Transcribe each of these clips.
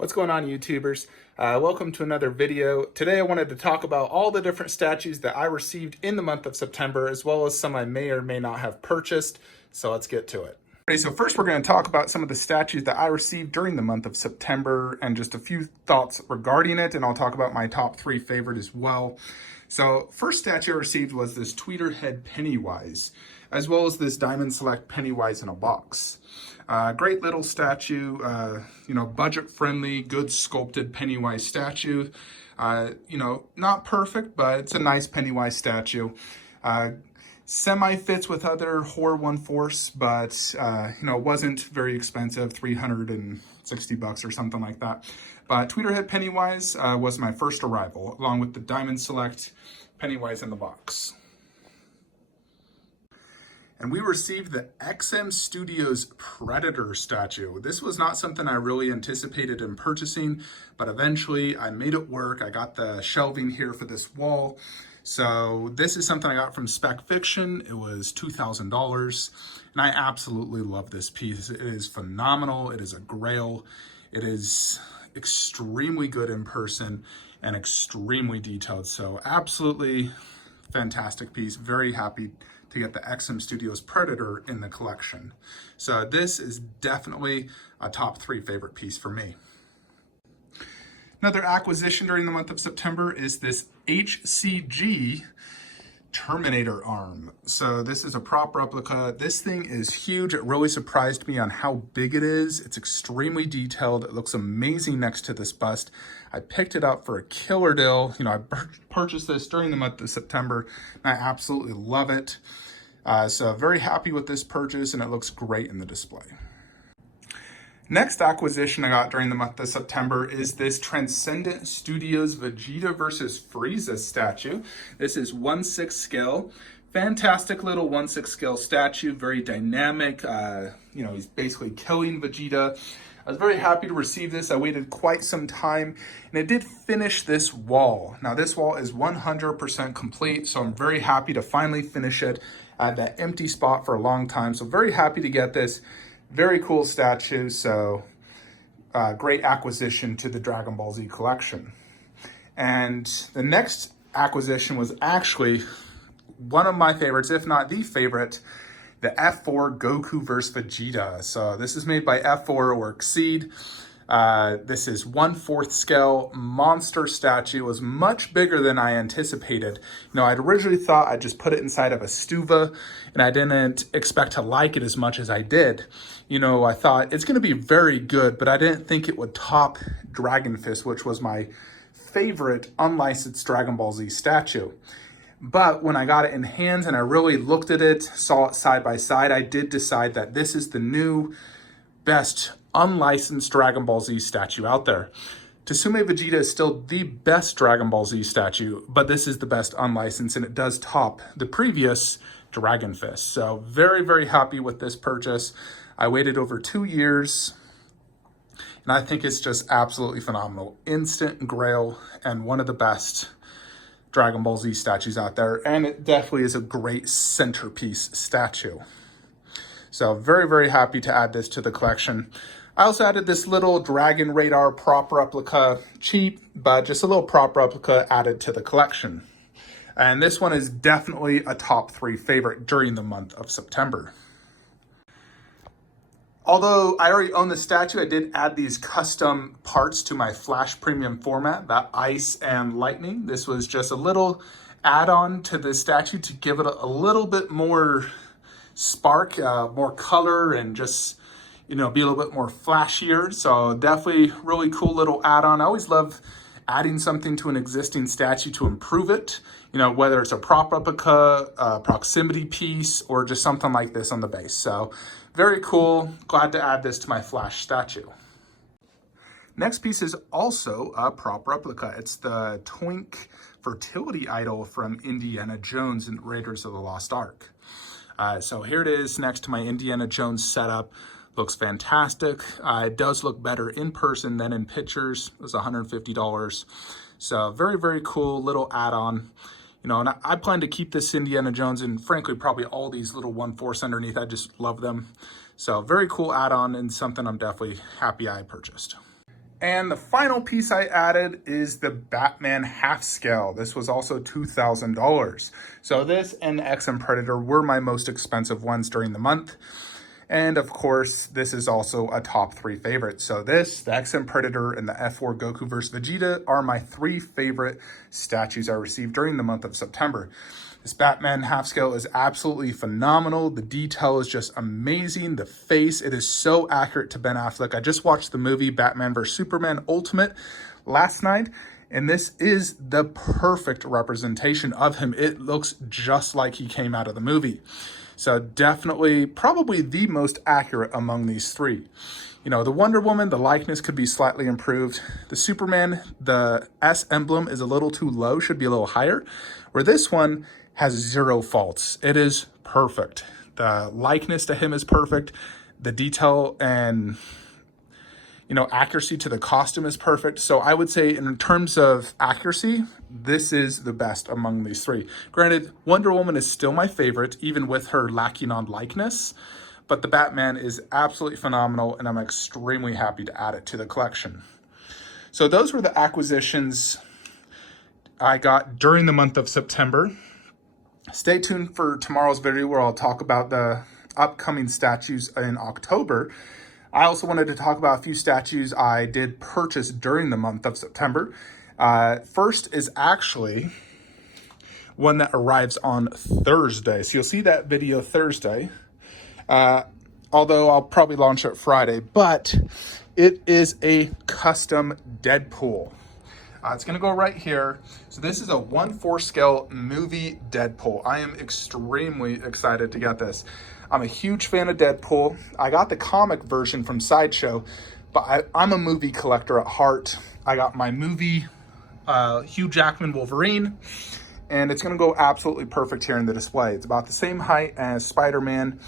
What's going on, YouTubers? Welcome to another video. Today I wanted to talk about all the different statues that I received in the month of September, as well as some I may or may not have purchased. So let's get to it. Okay, so first we're going to talk about some of the statues that I received during the month of September and just a few thoughts regarding it, and I'll talk about my top 3 favorite as well. So first statue I received was this Tweeterhead Pennywise, as well as this Diamond Select Pennywise in a box. Great little statue, budget friendly, good sculpted Pennywise statue. Not perfect, but it's a nice Pennywise statue. Semi fits with other Horror One Force, but wasn't very expensive, $360 or something like that. But Tweeterhead Pennywise was my first arrival, along with the Diamond Select Pennywise in the box. And we received the XM Studios Predator statue. This was not something I really anticipated in purchasing, but eventually I made it work. I got the shelving here for this wall. So this is something I got from Spec Fiction. It was $2,000, and I absolutely love this piece. It is phenomenal. It is a grail. It is extremely good in person and extremely detailed. So absolutely fantastic piece. Very happy to get the XM Studios Predator in the collection. So this is definitely a top 3 favorite piece for me. Another acquisition during the month of September is this Hcg Terminator Arm. So this is a prop replica. This thing is huge. It really surprised me on how big it is. It's extremely detailed. It looks amazing next to this bust. I picked it up for a killer deal. I purchased this during the month of September, and I absolutely love it. So very happy with this purchase, and it looks great in the display. Next acquisition I got during the month of September is this Transcendent Studios Vegeta versus Frieza statue. This is 1/6 scale. Fantastic little 1/6 scale statue, very dynamic. He's basically killing Vegeta. I was very happy to receive this. I waited quite some time, and it did finish this wall. Now this wall is 100% complete, so I'm very happy to finally finish it. I had that empty spot for a long time, so very happy to get this. Very cool statue, so great acquisition to the Dragon Ball Z collection. And the next acquisition was actually one of my favorites, if not the favorite, the F4 Goku vs. Vegeta. So this is made by F4 or Hcg. This is 1/4 scale monster statue. It was much bigger than I anticipated. I'd originally thought I'd just put it inside of a stuva, and I didn't expect to like it as much as I did. I thought it's going to be very good, but I didn't think it would top Dragon Fist, which was my favorite unlicensed Dragon Ball Z statue. But when I got it in hands and I really looked at it, saw it side by side, I did decide that this is the new best unlicensed Dragon Ball Z statue out there. Tsume Vegeta is still the best Dragon Ball Z statue, but this is the best unlicensed, and it does top the previous Dragon Fist. So very, very happy with this purchase. I waited over 2 years, and I think it's just absolutely phenomenal. Instant grail and one of the best Dragon Ball Z statues out there, and it definitely is a great centerpiece statue. So very, very happy to add this to the collection. I also added this little Dragon Radar prop replica, cheap, but just a little prop replica added to the collection. And this one is definitely a top 3 favorite during the month of September. Although I already own the statue, I did add these custom parts to my Flash Premium format, that Ice and Lightning. This was just a little add-on to the statue to give it a little bit more spark, more color, and just, be a little bit more flashier. So definitely really cool little add-on. I always love adding something to an existing statue to improve it, whether it's a prop replica, a proximity piece, or just something like this on the base. So very cool. Glad to add this to my Flash statue. Next piece is also a prop replica. It's the Twink Fertility idol from Indiana Jones and Raiders of the Lost Ark. So here it is next to my Indiana Jones setup. Looks fantastic. It does look better in person than in pictures. It was $150. So very, very cool little add-on. And I plan to keep this Indiana Jones and frankly probably all these little 1/4 underneath. I just love them. So very cool add-on and something I'm definitely happy I purchased. And the final piece I added is the Batman half scale. This was also $2,000. So this and the XM Predator were my most expensive ones during the month. And of course, this is also a top 3 favorite. So this, the XM Predator, and the F4 Goku vs. Vegeta are my 3 favorite statues I received during the month of September. This Batman half scale is absolutely phenomenal. The detail is just amazing. The face, it is so accurate to Ben Affleck. I just watched the movie Batman vs. Superman Ultimate last night, and this is the perfect representation of him. It looks just like he came out of the movie. So definitely, probably the most accurate among these 3. You know, the Wonder Woman, the likeness could be slightly improved. The Superman, the S emblem is a little too low, should be a little higher. Where this one has 0 faults. It is perfect. The likeness to him is perfect. The detail and, you know, accuracy to the costume is perfect. So I would say in terms of accuracy, this is the best among these 3. Granted, Wonder Woman is still my favorite, even with her lacking on likeness, but the Batman is absolutely phenomenal, and I'm extremely happy to add it to the collection. So those were the acquisitions I got during the month of September. Stay tuned for tomorrow's video where I'll talk about the upcoming statues in October. I also wanted to talk about a few statues I did purchase during the month of September. First is actually one that arrives on Thursday. So you'll see that video Thursday, although I'll probably launch it Friday, but it is a custom Deadpool. It's going to go right here. So this is a 1/4 scale movie Deadpool. I am extremely excited to get this. I'm a huge fan of Deadpool. I got the comic version from Sideshow, but I'm a movie collector at heart. I got my movie Hugh Jackman Wolverine, and it's going to go absolutely perfect here in the display. It's about the same height as Spider-Man.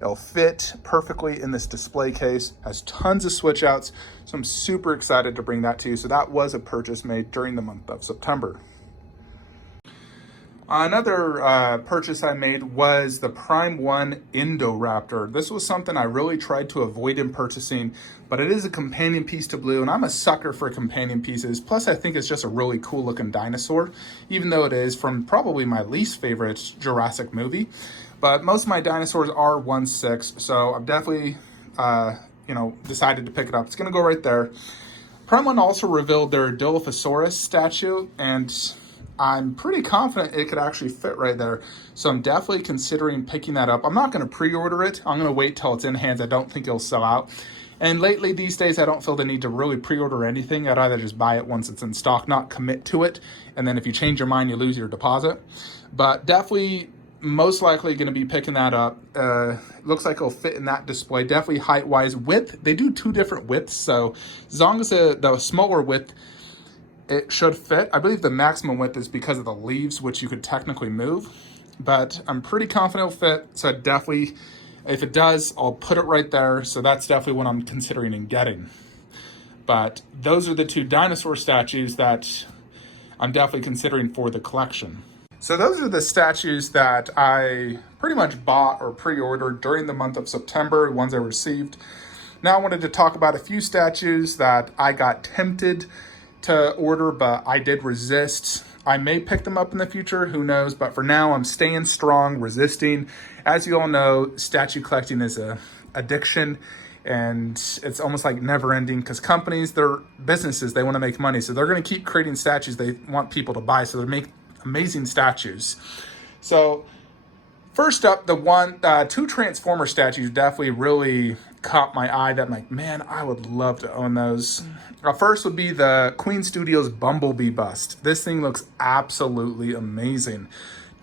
It'll fit perfectly in this display case, has tons of switch outs, so I'm super excited to bring that to you. So that was a purchase made during the month of September. Another purchase I made was the Prime One Indoraptor. This was something I really tried to avoid in purchasing, but it is a companion piece to Blue, and I'm a sucker for companion pieces. Plus, I think it's just a really cool looking dinosaur, even though it is from probably my least favorite Jurassic movie. But most of my dinosaurs are 1/6, so I've definitely, decided to pick it up. It's gonna go right there. Prime One also revealed their Dilophosaurus statue, and I'm pretty confident it could actually fit right there. So I'm definitely considering picking that up. I'm not gonna pre-order it. I'm gonna wait till it's in hands. I don't think it'll sell out. And lately, these days, I don't feel the need to really pre-order anything. I'd either just buy it once it's in stock, not commit to it. And then if you change your mind, you lose your deposit. But definitely, most likely going to be picking that up. Looks like it'll fit in that display. Definitely height-wise. Width, they do 2 different widths. So as long as the smaller width, it should fit. I believe the maximum width is because of the leaves, which you could technically move. But I'm pretty confident it'll fit. So definitely, if it does, I'll put it right there. So that's definitely what I'm considering and getting. But those are the 2 dinosaur statues that I'm definitely considering for the collection. So those are the statues that I pretty much bought or pre-ordered during the month of September, ones I received. Now I wanted to talk about a few statues that I got tempted to order, but I did resist. I may pick them up in the future, who knows, but for now I'm staying strong, resisting. As you all know, statue collecting is a addiction, and it's almost like never ending because companies, they're businesses, they want to make money. So they're going to keep creating statues they want people to buy. So they make amazing statues. So first up, the 2 Transformer statues definitely really caught my eye that I'm like, man, I would love to own those. First would be the Queen Studios Bumblebee bust. This thing looks absolutely amazing.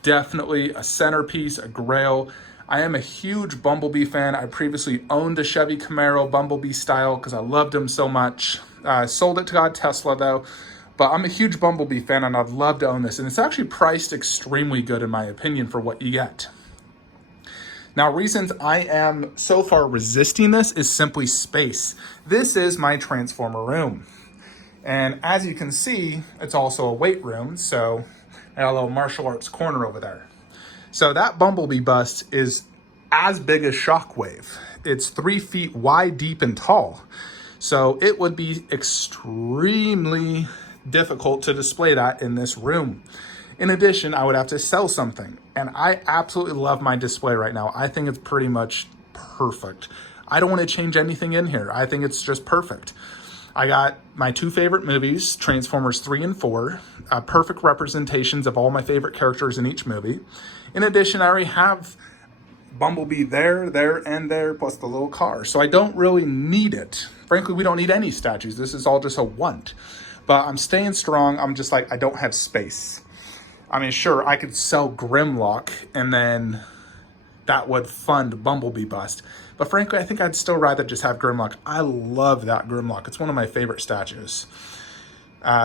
Definitely a centerpiece, a grail. I am a huge Bumblebee fan. I previously owned a Chevy Camaro Bumblebee style because I loved him so much. Sold it to God Tesla though. But I'm a huge Bumblebee fan, and I'd love to own this. And it's actually priced extremely good, in my opinion, for what you get. Now, reasons I am so far resisting this is simply space. This is my Transformer room. And as you can see, it's also a weight room. So I got a little martial arts corner over there. So that Bumblebee bust is as big as Shockwave. It's 3 feet wide, deep, and tall. So it would be extremely difficult to display that in this room. In addition, I would have to sell something. And I absolutely love my display right now. I think it's pretty much perfect. I don't want to change anything in here. I think it's just perfect. I got my two favorite movies, Transformers 3 and 4, perfect representations of all my favorite characters in each movie. In addition, I already have Bumblebee there, and there, plus the little car. So I don't really need it. Frankly, we don't need any statues. This is all just a want. But I'm staying strong. I'm just like, I don't have space. I mean, sure, I could sell Grimlock, and then that would fund Bumblebee bust. But frankly, I think I'd still rather just have Grimlock. I love that Grimlock. It's one of my favorite statues.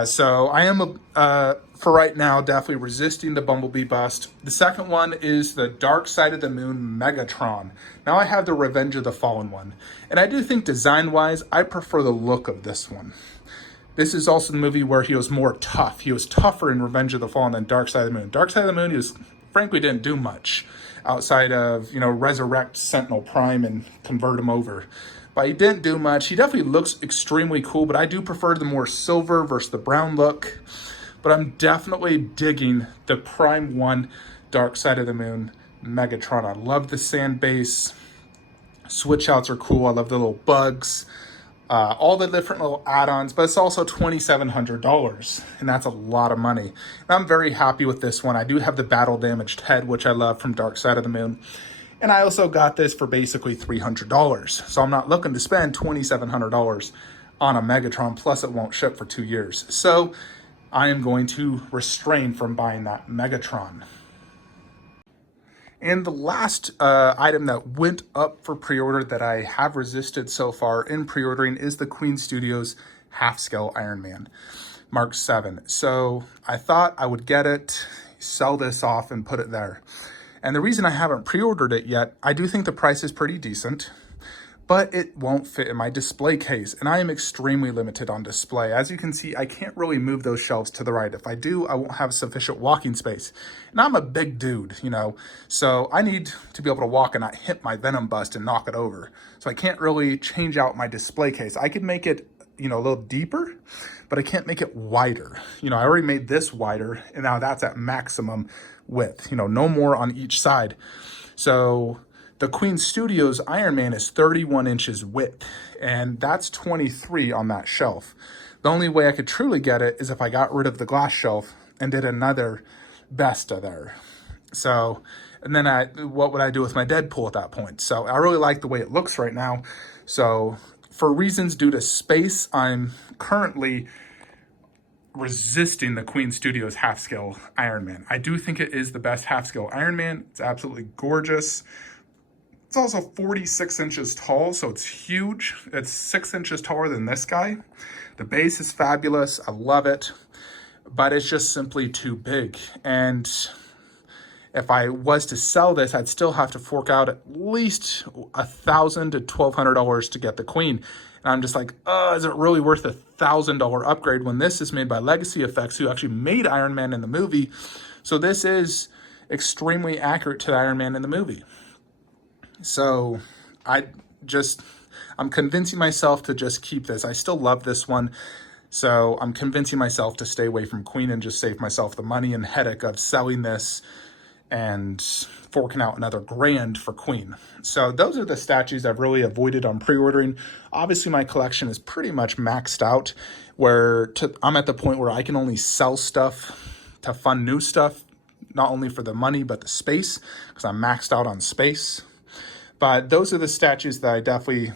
So I am, for right now, definitely resisting the Bumblebee bust. The second one is the Dark Side of the Moon Megatron. Now I have the Revenge of the Fallen one. And I do think design-wise, I prefer the look of this one. This is also the movie where he was more tough. He was tougher in Revenge of the Fallen than Dark Side of the Moon. Dark Side of the Moon, he was, frankly, didn't do much outside of, resurrect Sentinel Prime and convert him over. But he didn't do much. He definitely looks extremely cool, but I do prefer the more silver versus the brown look. But I'm definitely digging the Prime 1 Dark Side of the Moon Megatron. I love the sand base. Switch outs are cool. I love the little bugs. All the different little add-ons, but it's also $2,700, and that's a lot of money. And I'm very happy with this one. I do have the battle damaged head, which I love from Dark Side of the Moon. And I also got this for basically $300. So I'm not looking to spend $2,700 on a Megatron, plus it won't ship for 2 years. So I am going to refrain from buying that Megatron. And the last item that went up for pre-order that I have resisted so far in pre-ordering is the Queen Studios half-scale Iron Man Mark 7. So I thought I would get it, sell this off, and put it there. And the reason I haven't pre-ordered it yet, I do think the price is pretty decent, but it won't fit in my display case. And I am extremely limited on display. As you can see, I can't really move those shelves to the right. If I do, I won't have sufficient walking space. And I'm a big dude, so I need to be able to walk and not hit my Venom bust and knock it over. So I can't really change out my display case. I could make it, a little deeper, but I can't make it wider. I already made this wider, and now that's at maximum width, no more on each side. So the Queen Studios Iron Man is 31 inches width, and that's 23 on that shelf. The only way I could truly get it is if I got rid of the glass shelf and did another Besta there. So, and then what would I do with my Deadpool at that point? So I really like the way it looks right now. So for reasons due to space, I'm currently resisting the Queen Studios half-scale Iron Man. I do think it is the best half-scale Iron Man. It's absolutely gorgeous. It's also 46 inches tall, so it's huge. It's 6 inches taller than this guy. The base is fabulous. I love it, but it's just simply too big. And if I was to sell this, I'd still have to fork out at least $1,000 to $1,200 to get the Queen. And I'm just like, is it really worth a $1,000 upgrade when this is made by Legacy Effects, who actually made Iron Man in the movie? So this is extremely accurate to the Iron Man in the movie. So I'm convincing myself to just keep this. I still love this one. So I'm convincing myself to stay away from Queen and just save myself the money and headache of selling this and forking out another $1,000 for Queen. So those are the statues I've really avoided on pre-ordering. Obviously, my collection is pretty much maxed out, I'm at the point where I can only sell stuff to fund new stuff, not only for the money, but the space, because I'm maxed out on space. But those are the statues that I definitely,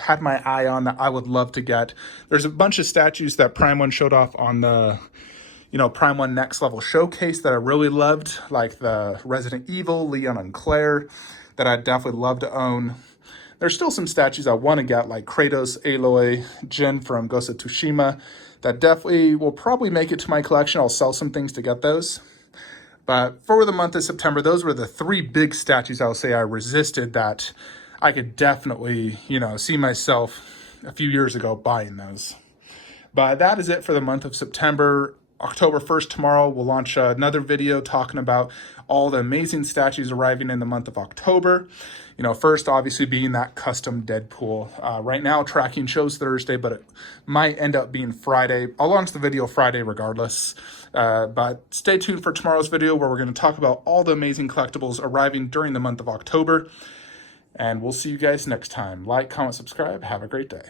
had my eye on that I would love to get. There's a bunch of statues that Prime 1 showed off on the, Prime 1 Next Level Showcase that I really loved, like the Resident Evil, Leon and Claire, that I'd definitely love to own. There's still some statues I want to get, like Kratos, Aloy, Jin from Ghost of Tsushima, that definitely will probably make it to my collection. I'll sell some things to get those. But for the month of September, those were the 3 big statues I'll say I resisted that I could definitely, see myself a few years ago buying those. But that is it for the month of September. October 1st, tomorrow, we'll launch another video talking about all the amazing statues arriving in the month of October. You know, first obviously being that custom Deadpool. Right now tracking shows Thursday, but it might end up being Friday. I'll launch the video Friday regardless. But stay tuned for tomorrow's video where we're going to talk about all the amazing collectibles arriving during the month of October. And we'll see you guys next time. Like, comment, subscribe. Have a great day.